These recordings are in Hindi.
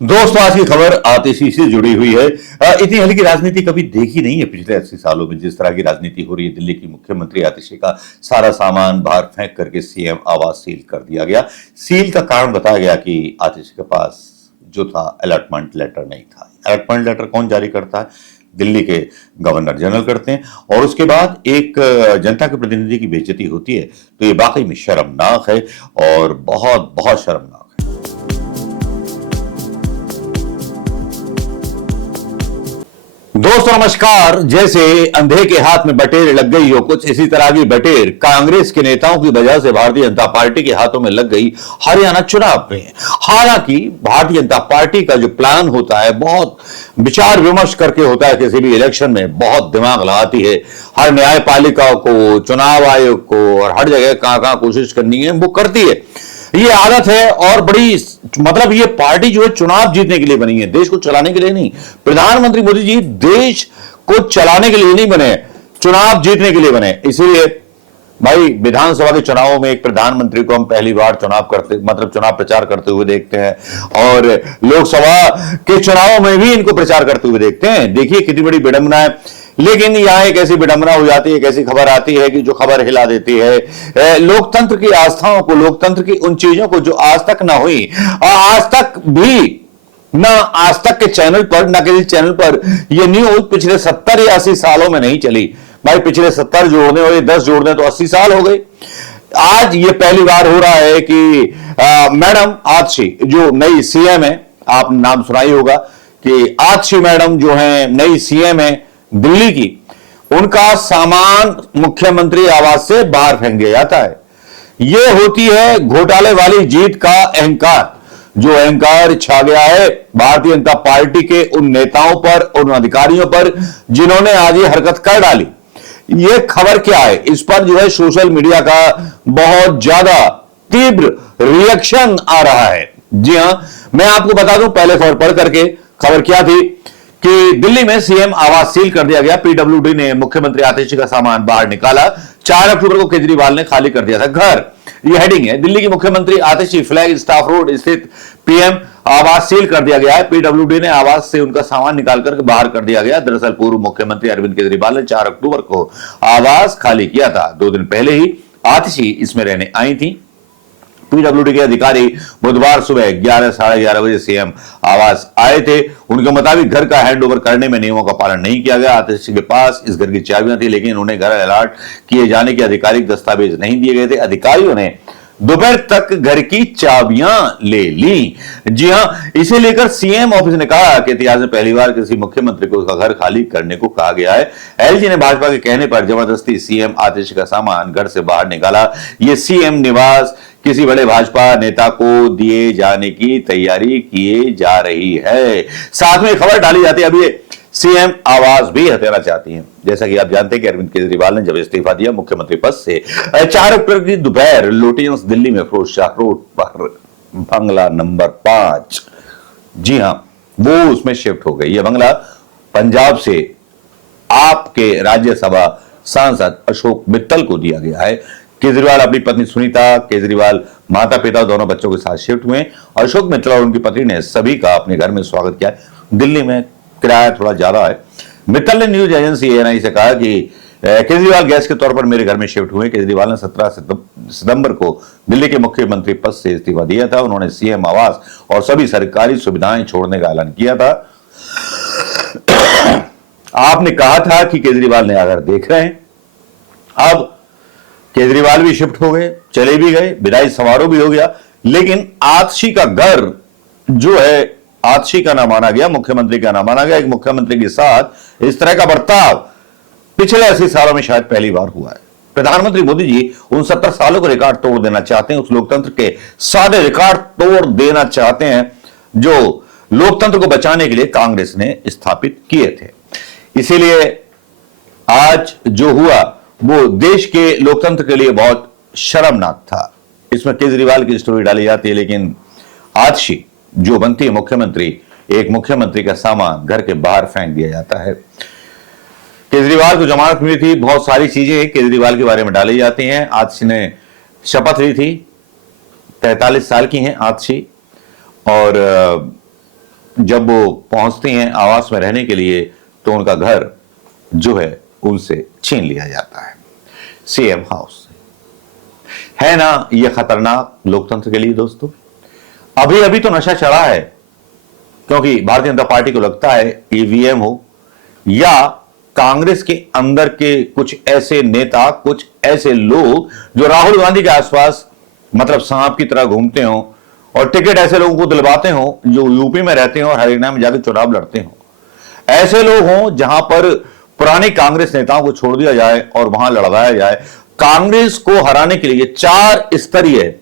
दोस्तों, आज की खबर आतिशी से जुड़ी हुई है। इतनी हल्की राजनीति कभी देखी नहीं है पिछले 80 सालों में। जिस तरह की राजनीति हो रही है, दिल्ली की मुख्यमंत्री आतिशी का सारा सामान बाहर फेंक करके सीएम आवास सील कर दिया गया। सील का कारण बताया गया कि आतिशी के पास जो था अलॉटमेंट लेटर नहीं था। अलॉटमेंट लेटर कौन जारी करता है? दिल्ली के गवर्नर जनरल करते हैं। और उसके बाद एक जनता के प्रतिनिधि की बेइज्जती होती है, तो ये वाकई में शर्मनाक है और बहुत बहुत शर्मनाक। दोस्तों नमस्कार। जैसे अंधे के हाथ में बटेर लग गई हो, कुछ इसी तरह की बटेर कांग्रेस के नेताओं की वजह से भारतीय जनता पार्टी के हाथों में लग गई हरियाणा चुनाव में। हालांकि भारतीय जनता पार्टी का जो प्लान होता है बहुत विचार विमर्श करके होता है। किसी भी इलेक्शन में बहुत दिमाग लगाती है। हर न्यायपालिका को, चुनाव आयोग को और हर जगह कहां कहां कोशिश करनी है वो करती है। ये आदत है और बड़ी मतलब ये पार्टी जो है चुनाव जीतने के लिए बनी है, देश को चलाने के लिए नहीं। प्रधानमंत्री मोदी जी देश को चलाने के लिए नहीं बने, चुनाव जीतने के लिए बने। इसीलिए भाई विधानसभा के चुनावों में एक प्रधानमंत्री को हम पहली बार चुनाव प्रचार करते हुए देखते हैं और लोकसभा के चुनावों में भी इनको प्रचार करते हुए देखते हैं। देखिए कितनी बड़ी विडंबना है। लेकिन यहां एक ऐसी विडंबना हो जाती है, एक ऐसी खबर आती है कि जो खबर हिला देती है लोकतंत्र की आस्थाओं को, लोकतंत्र की उन चीजों को जो आज तक ना हुई। आज तक भी ना, आज तक के चैनल पर, ना किसी चैनल पर यह न्यूज पिछले 70 या 80 सालों में नहीं चली। भाई पिछले 70 जोड़ने और 10 जोड़ने तो 80 साल हो गए। आज ये पहली बार हो रहा है कि मैडम आतिशी जो नई सीएम है, आप नाम सुनाई होगा कि आतिशी मैडम जो है नई सीएम है दिल्ली की, उनका सामान मुख्यमंत्री आवास से बाहर फेंक दिया जाता है। यह होती है घोटाले वाली जीत का अहंकार। जो अहंकार छा गया है भारतीय जनता पार्टी के उन नेताओं पर, उन अधिकारियों पर जिन्होंने आज ये हरकत कर डाली। यह खबर क्या है, इस पर जो है सोशल मीडिया का बहुत ज्यादा तीव्र रिएक्शन आ रहा है। जी हां, मैं आपको बता दूं पहले खबर पढ़ करके। खबर क्या थी कि दिल्ली में सीएम आवास सील कर दिया गया। पीडब्ल्यूडी ने मुख्यमंत्री आतिशी का सामान बाहर निकाला। 4 अक्टूबर को केजरीवाल ने खाली कर दिया था घर। यह हेडिंग है, दिल्ली की मुख्यमंत्री आतिशी फ्लैग स्टाफ रोड स्थित पीएम आवास सील कर दिया गया है। पीडब्ल्यूडी ने आवास से उनका सामान निकालकर बाहर कर दिया गया। दरअसल पूर्व मुख्यमंत्री अरविंद केजरीवाल ने 4 अक्टूबर को आवास खाली किया था। 2 दिन पहले ही आतिशी इसमें रहने आई थी। पीडब्ल्यूडी के अधिकारी बुधवार सुबह 11 साढ़े 11 बजे सीएम आवास आए थे। उनके मुताबिक घर का हैंडओवर करने में नियमों का पालन नहीं किया गया। आतिशी के पास इस घर की चाबियां थी, लेकिन उन्हें घर अलॉट किए जाने के आधिकारिक दस्तावेज नहीं दिए गए थे। अधिकारियों ने दोपहर तक घर की चाबियां ले ली। जी हां, इसे लेकर सीएम ऑफिस ने कहा कि इतिहास में पहली बार किसी मुख्यमंत्री को उसका घर खाली करने को कहा गया है। एलजी ने भाजपा के कहने पर जबरदस्ती सीएम आतिशी का सामान घर से बाहर निकाला। यह सीएम निवास किसी बड़े भाजपा नेता को दिए जाने की तैयारी किए जा रही है। साथ में खबर डाली जाती है अब ये सीएम आवास भी हथियाना चाहती हैं। जैसा कि आप जानते हैं कि अरविंद केजरीवाल ने जब इस्तीफा दिया मुख्यमंत्री पद से, 4 अक्टूबर की दोपहर लोटियंस दिल्ली में फिरोजशाह रोड पर बंगला नंबर 5, जी हां, वो उसमें शिफ्ट हो गई। यह बंगला पंजाब से आपके राज्यसभा सांसद अशोक मित्तल को दिया गया है। केजरीवाल अपनी पत्नी सुनीता केजरीवाल, माता पिता दोनों बच्चों के साथ शिफ्ट हुए। अशोक मित्तल और उनकी पत्नी ने सभी का अपने घर में स्वागत किया। दिल्ली में किराया थोड़ा ज्यादा है। मित्तल ने न्यूज एजेंसी एएनआई से कहा कि केजरीवाल गेस्ट के तौर पर मेरे घर में शिफ्ट हुए। केजरीवाल ने 17 सितंबर को दिल्ली के मुख्यमंत्री पद से इस्तीफा दिया था। उन्होंने सीएम आवास और सभी सरकारी सुविधाएं छोड़ने का ऐलान किया था। आपने कहा था कि केजरीवाल ने अगर देख रहे हैं, अब केजरीवाल भी शिफ्ट हो गए, चले भी गए, विदाई समारोह भी हो गया, लेकिन आतिशी का घर जो है आतिशी का नाम माना गया, मुख्यमंत्री का नाम माना गया। एक मुख्यमंत्री के साथ इस तरह का बर्ताव पिछले 80 सालों में शायद पहली बार हुआ है। प्रधानमंत्री मोदी जी उन 70 सालों का रिकॉर्ड तोड़ देना चाहते हैं, उस लोकतंत्र के सारे रिकॉर्ड तोड़ देना चाहते हैं जो लोकतंत्र को बचाने के लिए कांग्रेस ने स्थापित किए थे। इसीलिए आज जो हुआ वो देश के लोकतंत्र के लिए बहुत शर्मनाक था। इसमें केजरीवाल की स्टोरी डाली जाती है, लेकिन आतिशी जो बनती है मुख्यमंत्री, एक मुख्यमंत्री का सामान घर के बाहर फेंक दिया जाता है। केजरीवाल को जमानत मिली थी, बहुत सारी चीजें केजरीवाल के बारे में डाली जाती हैं। आतिशी ने शपथ ली थी, 43 साल की हैं आतिशी, और जब वो पहुंचती हैं आवास में रहने के लिए तो उनका घर जो है उनसे छीन लिया जाता है सीएम हाउस से। है ना यह खतरनाक लोकतंत्र के लिए दोस्तों। अभी अभी तो नशा चढ़ा है, क्योंकि भारतीय जनता पार्टी को लगता है ईवीएम हो या कांग्रेस के अंदर के कुछ ऐसे नेता, कुछ ऐसे लोग जो राहुल गांधी के आसपास मतलब सांप की तरह घूमते हो और टिकट ऐसे लोगों को दिलवाते हो जो यूपी में रहते हो और हरियाणा में जाकर चुनाव लड़ते हो, ऐसे लोग हों जहां पर पुरानी कांग्रेस नेताओं को छोड़ दिया जाए और वहां लड़वाया जाए। कांग्रेस को हराने के लिए 4 स्तरीय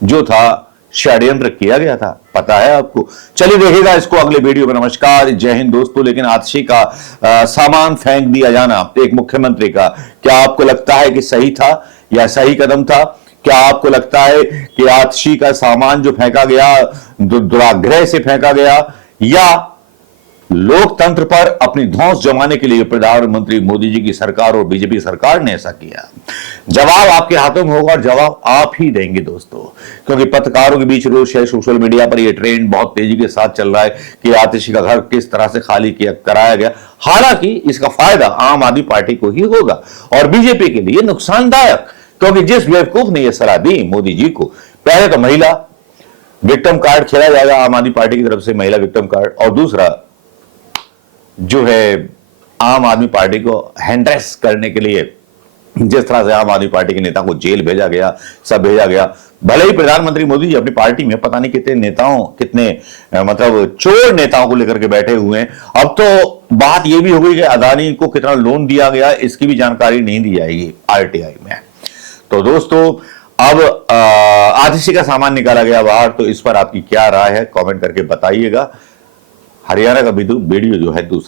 जो था षड्यंत्र किया गया था, पता है आपको। चलिए देखिएगा इसको अगले वीडियो में। नमस्कार, जय हिंद दोस्तों। लेकिन आतिशी का सामान फेंक दिया जाना एक मुख्यमंत्री का, क्या आपको लगता है कि सही था या सही कदम था? क्या आपको लगता है कि आतिशी का सामान जो फेंका गया दुराग्रह से फेंका गया या लोकतंत्र पर अपनी धौंस जमाने के लिए प्रधानमंत्री मोदी जी की सरकार और बीजेपी सरकार ने ऐसा किया? जवाब आपके हाथों में होगा और जवाब आप ही देंगे दोस्तों, क्योंकि पत्रकारों के बीच रोज है, सोशल मीडिया पर यह ट्रेंड बहुत तेजी के साथ चल रहा है कि आतिशी का घर किस तरह से खाली किया कराया गया। हालांकि इसका फायदा आम आदमी पार्टी को ही होगा और बीजेपी के लिए नुकसानदायक, क्योंकि जिस बेवकूफ ने यह सलाह दी मोदी जी को, पहले तो महिला विक्टिम कार्ड खेला जाएगा आम आदमी पार्टी की तरफ से, महिला विक्टिम कार्ड, और दूसरा जो है आम आदमी पार्टी को हैंड्रेस करने के लिए जिस तरह से आम आदमी पार्टी के नेता को जेल भेजा गया, सब भेजा गया। भले ही प्रधानमंत्री मोदी जी अपनी पार्टी में पता नहीं कितने नेताओं, कितने मतलब चोर नेताओं को लेकर के बैठे हुए हैं। अब तो बात यह भी हो गई कि अदानी को कितना लोन दिया गया इसकी भी जानकारी नहीं दी जाएगी आरटीआई में। तो दोस्तों अब आतिशी का सामान निकाला गया बाहर, तो इस पर आपकी क्या राय है कमेंट करके बताइएगा। हरियाणा का वीडियो जो है दूसरा